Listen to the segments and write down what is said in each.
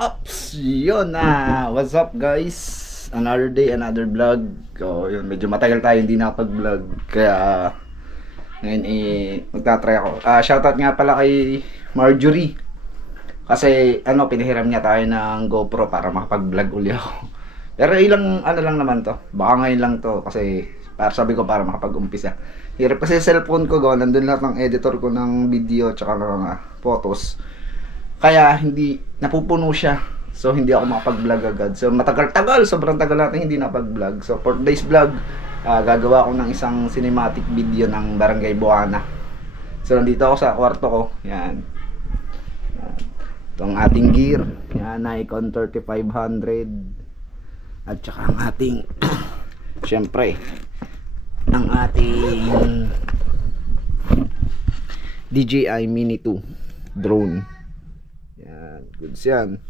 Ups! Yun na! What's up guys? Another day, another vlog. So, yun, medyo matagal tayo hindi nakapag-vlog. Kaya, ngayon magta-try ako. Shoutout nga pala kay Marjorie. Kasi, pinahiram niya tayo ng GoPro para makapag-vlog uli ako. Pero ilang, lang naman to. Baka ngayon lang to. Kasi, sabi ko para makapag-umpisa. Hirap kasi cellphone ko, nandun lahat ng editor ko ng video, tsaka ng photos. Kaya hindi napupuno siya. So hindi ako makapag-vlog agad. So matagal-tagal, sobrang tagal natin hindi nakapag-vlog. So for today's vlog, gagawa ako ng isang cinematic video ng Barangay Buana. So nandito ako sa kwarto ko. Yan. Itong ating gear. Yan, Nikon 3500. At saka ang ating syempre ang ating DJI Mini 2 drone. Yan, goods yan.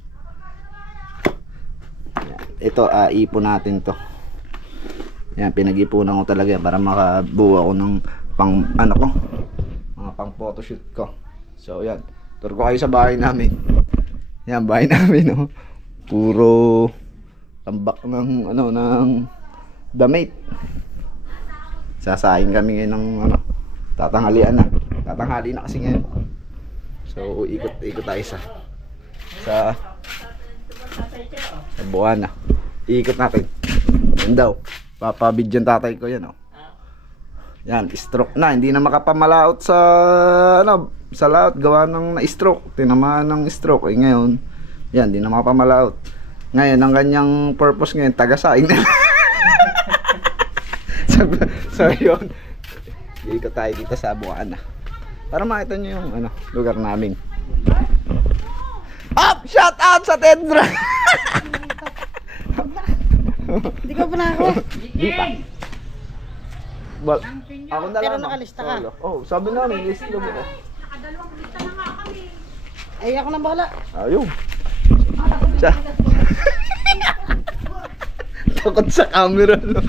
Yan. Ito, ipon natin to. Yan, pinag-ipunan ko talaga para makabuo ako ng pang, mga pang photoshoot ko. So, yan. Tour ko kayo sa bahay namin. Yan, bahay namin, no. Puro tambak ng, ng damit. Sasahin kami ngayon ng, tatanghalian na. Tatanghali na kasi ngayon. So, ikot tayo sa Buana. Iikot natin. Yan daw. Papabidyon tatay ko yan, Yan, stroke na. Hindi na makapamalaot sa sa laot. Gawa ng na-stroke. Tinamaan ng stroke. Ngayon, yan, hindi na makapamalaot. Ngayon, ang kanyang purpose ngayon, taga-saing na. So, yun. Iikot tayo dito sa Buana. Para makita nyo yung lugar namin. Up! Shout out sa Tendra! Hindi ka pa na ako. Di pa. Ako na lang. Pero nakalista ka. Oh, sabi namin, list mo. Nakadalawang lista na nga kami. Ay, ako nang bahala. Ayun. Siya. Takot sa camera, no?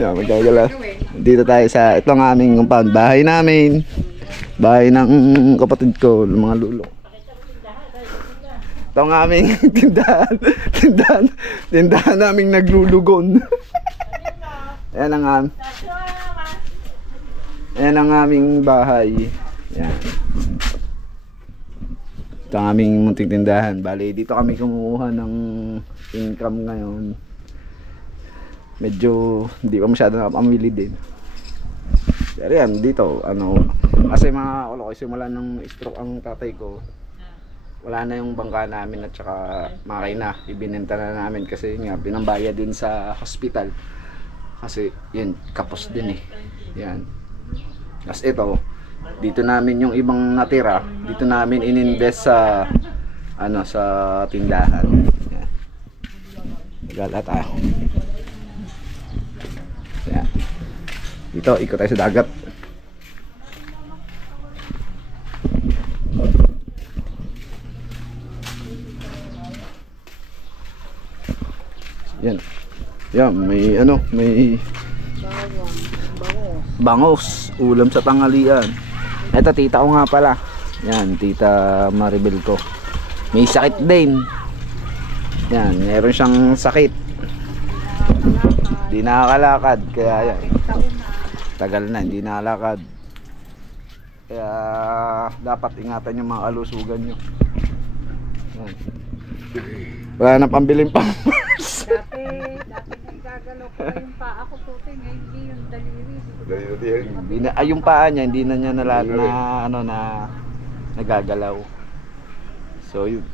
Yan, magkagala. Dito tayo sa itong aming compound. Bahay namin. Bahay ng kapatid ko, mga lulo. Ito ang aming tindahan naming naglulugon. Ayan ang aming bahay. Yan. Ito ang aming munting tindahan. Bali, dito kami kumukuha ng income ngayon. Medyo hindi pa masyado nakapamili din. Pero yan, dito, kasi simula ng stroke ang tatay ko, wala na yung bangka namin at saka makina, ibinenta na namin kasi nga, pinambaya din sa hospital. Kasi, yun, kapos din yan. Tapos ito, dito namin yung ibang natira, dito namin ininvest sa, sa tindahan. Yan. Gala tayo. Yan. Dito, ikot tayo sa dagat. Yan. Yan, may bangos, ulam sa tanghalian. Ito, tita ko nga pala. Yan, tita Maribel ko. May sakit din. Yan, meron siyang sakit. Hindi nakakalakad, kaya yan. Tagal na, hindi nakalakad. Kaya dapat ingatan yung mga kalusugan nyo. Yan. Wala na pambiling pampers. Dati nagagalaw ko yung paa ko puti, ngayon hindi yung daliri. Yung paa niya, hindi na niya nagagalaw. So yun.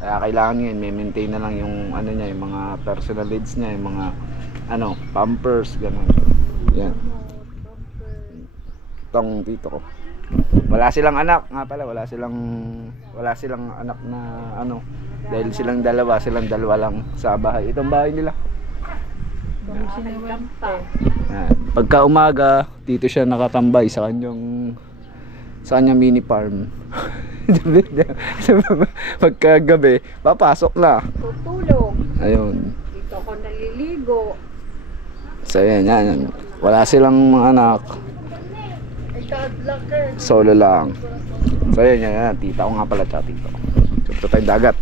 Kaya kailangan yun, may maintain na lang yung niya, yung mga personal needs niya, yung mga pampers, ganun. Yan. Itong tito ko. Wala silang anak nga pala, wala silang anak na dahil silang dalawa lang sa bahay. Itong bahay nila. Yan. Pagka umaga, dito siya nakatambay sa kanyang mini farm. Pagka gabi, papasok na. Tutulog. Ayun. Dito ako naliligo. So yan. Wala silang mga anak. Solo lang. So yan, tita ko nga pala, tsaka tito. Punta tayong dagat.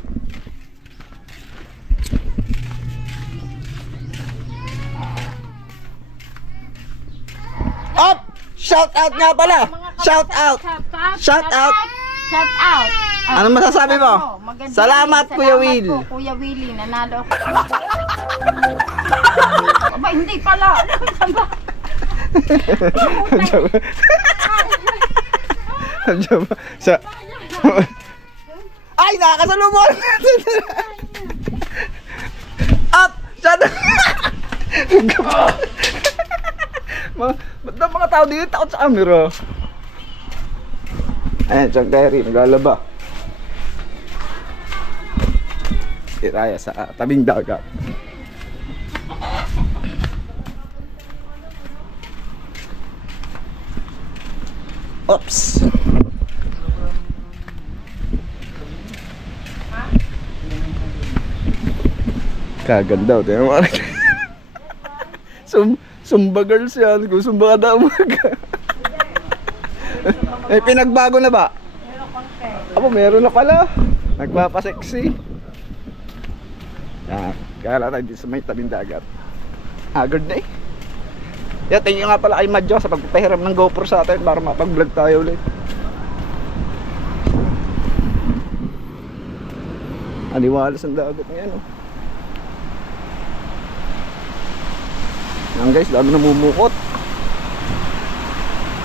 shout out nga pala. Shout out. Shout out. Shout out. Ano masasabi mo? Magandang Salamat, gabi. Kuya Will. Salamat po, Kuya Willie. Nanalo ako. Aba, hindi pala. Sa ay, nakakasalubong! Up! Shut up! Ba't na mga tao dito takot sa camera? Ayan, Chuck Diary, naglalaba. Iraya sa tabing dagat. Oops! Kaganda, tingnan mo. Sumba girls yan. Kung sumba ka daw eh, pinagbago na ba? Abo, meron na pala. Nagpapasexy. Yan. Kaya lang tayo dito sa may tabing dagat. Agad na eh. Yeah, thank you nga pala kay Madjo sa pagpapahiram ng GoPro sa atin para mapag-vlog tayo ulit. Aliwalas ang dagat ngayon oh. Yan guys, dami namumukot.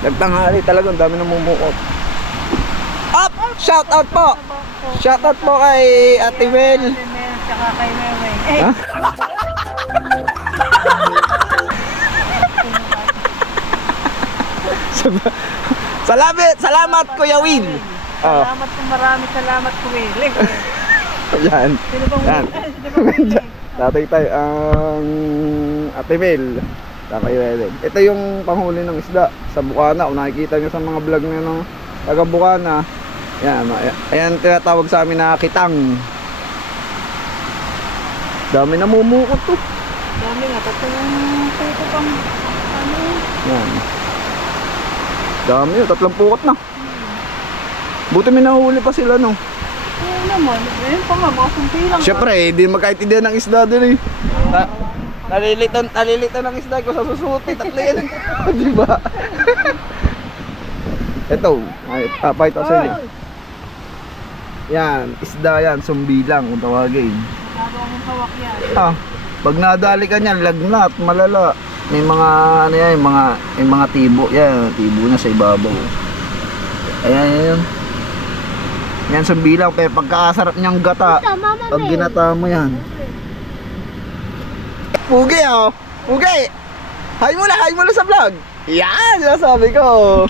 Nagtanghali talaga, dami namumukot. Up! Shout out po! Shout out po kay Ate Mel. Tsaka kay Meme. Ha? Salamat Kuya Will. Oh. Salamat po, marami salamat po, Will. Yan. Sino bang Yan. Tatay tayo ang Ate Mel. Tatay Welen. Ito yung panghuli ng isda sa Bukana. Kung nakikita nyo sa mga vlog nyo ng taga Bukana. Yan. Ayan tinatawag sa amin na kitang. Dami namumukot to. Dami nga, tatlong puto pang ano. Yan. Dami yun, 3 pukot na. Buti may nahuli pa sila no. Oo naman, ayun pa nga, mga sumpilang. Siyempre, hindi magkaintindihan ng isda din eh. Nalilitan ng isda ko sa susuti, 3 yan. Diba? Ito, papakita ko sa inyo. Yan, isda yan, sumbilang kung tawagin. Gagawang yung hawak yan. Pag nadali ka niyan, lagnat, malala. May mga ano yan, may mga tibo. Yan, tibo na sa ibabaw. Ayan, yan. Yan sumbilang, pero pagkakasarap niyang gata, pag ginata mo yan. Pugi oh! Pugi! Hi mo na sa vlog! Yan! Sinasabi ko!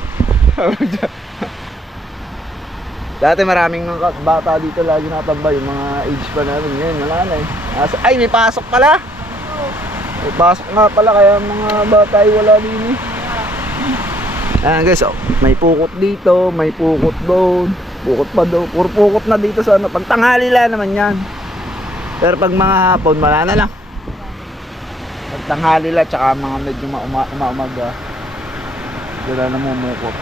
Dati maraming mga bata dito lagi nakatambay, yung mga age pa namin. Ngayon, wala na eh. Ay, may pasok pala! May pasok nga pala, kaya mga bata ay wala din eh. Ayan guys, oh, may pukot dito, may pukot doon. Pukot pa doon, puro pukot na dito sa ano. Pag tanghali lang naman yan. Pero pag mga hapon, wala na lang. Pag tanghali lang, tsaka mga medyo umaumaga, wala na mumukot.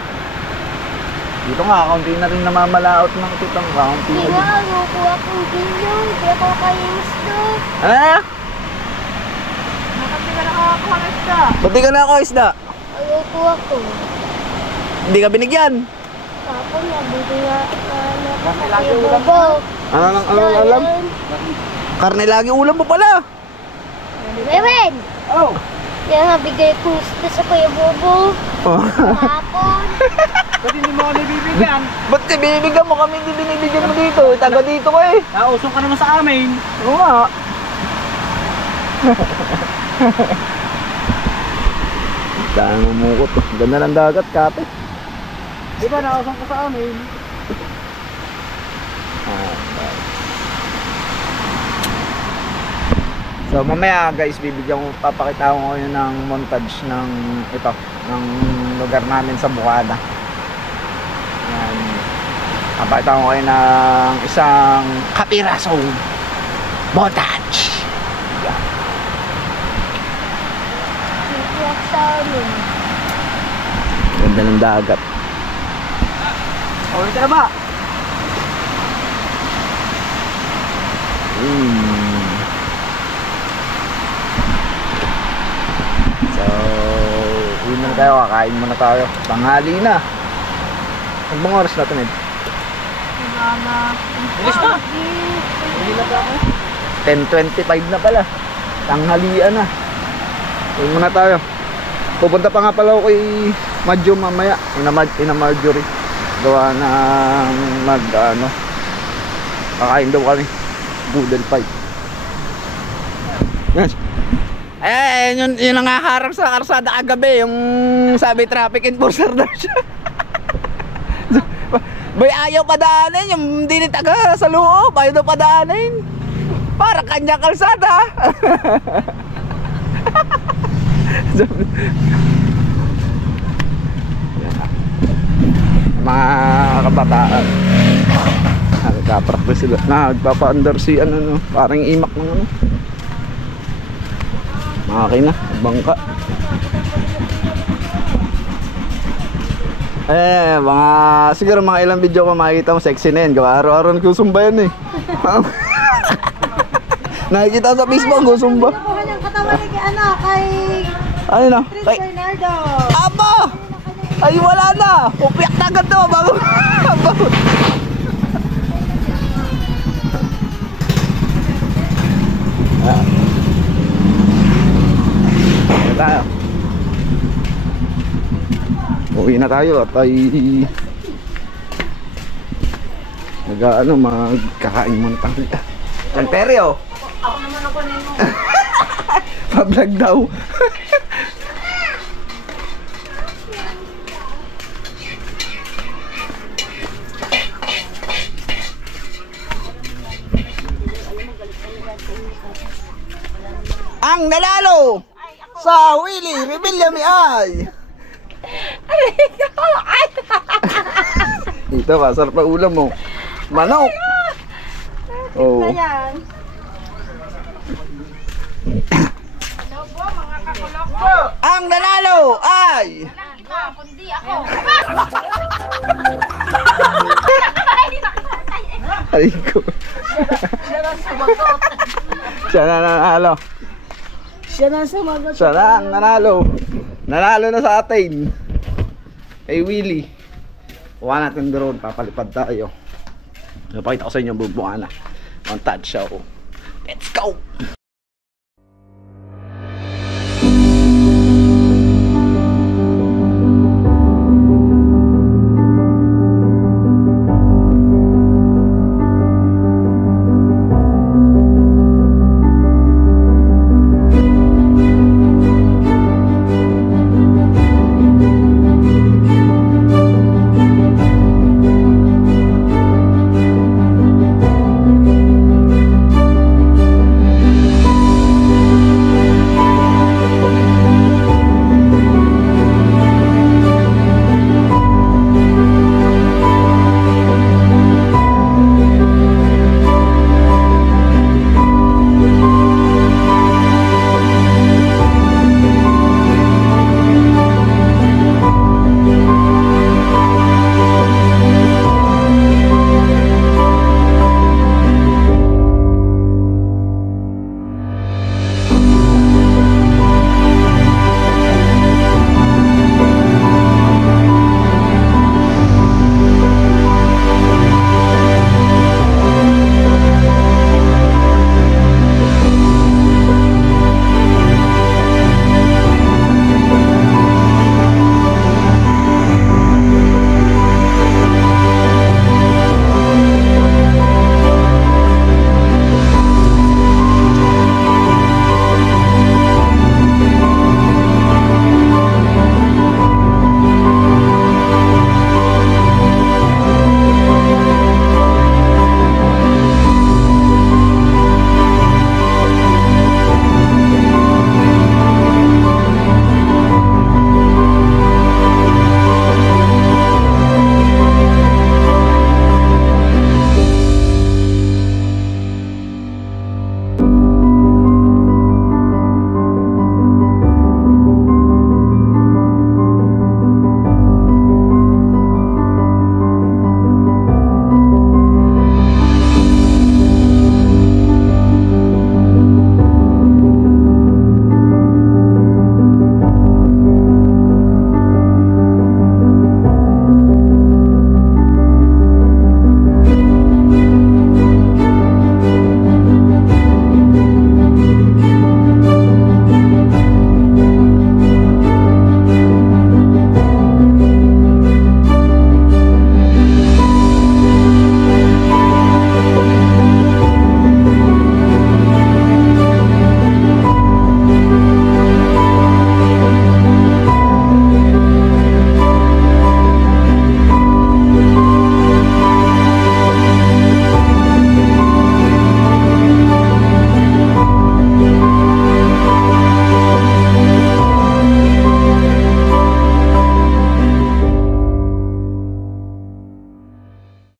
Dito nga, kaunti na rin namamalaot ng kitang kaunti na Hindi din. nga, kukuha kong bilong. Hindi ako kayos to. Ano na? Nakati ka nakakakuha na isda. Ba't di ka na ako isda? Kukuha ko. Hindi ka binigyan. Tapos nabili nga nakakatibobo. Ano lang alam? Karne lagi ulam mo pala. Meron! Oh. Kaya nga bigay ko isda sa Kuya Bobo. Hapon. Ba't hindi mo ako nabibigyan? Ba't binibigyan mo kami, hindi binibigyan mo dito? Taga dito ko eh. Nausong ka naman sa amin. Oo nga. Dahil mamukot. Ganda ng dagat, kate. Di ba nausong ka sa amin? So mamaya guys, papakita ko ngayon ng montage ng ito, ng lugar namin sa Bukana. Yan. Papakita ko ngayon ng isang kapirasong montage. Yan. Siyak sa amin. Ganda ng dagat. Ulit ka na ba? So, uwi na tayo, kakain muna tayo. Tanghali na. Ang bang oras natin, Ed? Bilis na. 10:25 na pala. Tanghalian na. Kain muna tayo. Pupunta pa nga pala ako kay Madjo mamaya. Ina Marjorie. Gawa ng kakain daw kami. Boodle fight. Yes. Yun ang haharap sa karsada kagabi. Yung sabi traffic enforcer daw siya. Bay, ayaw padaanin. Yung hindi taga sa loob, ayaw daw padaanin. Para kanya kalsada. Mga kabataan. Nagka-practice sila. Nagpapa-under si parang imak ng makina, bangka. Siguro mga ilang video pa makikita mo sexy na yan. Gawa araw-araw nagsusumba yan eh. Nakikita sa Facebook, gusumba. Nakuha niyang katawan ni kay Ano na? Prince Bernardo. Aba! Ay wala na! Upiyak na agad to bago. Tayo. Uwi na tayo at ay magkakain muna tayo. San Perio! Ako naman ako nino. Pa-vlog daw. Ang nanalo sa Willie Rebilla Mi ay ito ba, sarap pa ulam mo. Manok. Oh. Ayan. Ang nanalo ay Kundi ako. ay ko. Siya na nanalo. Siya na sumagot. Siya na ang nanalo. Nanalo na sa atin. Kay Willie. Kuha natin drone, papalipad tayo. Napakita ko sa inyo bubuana. Montage show. Let's go!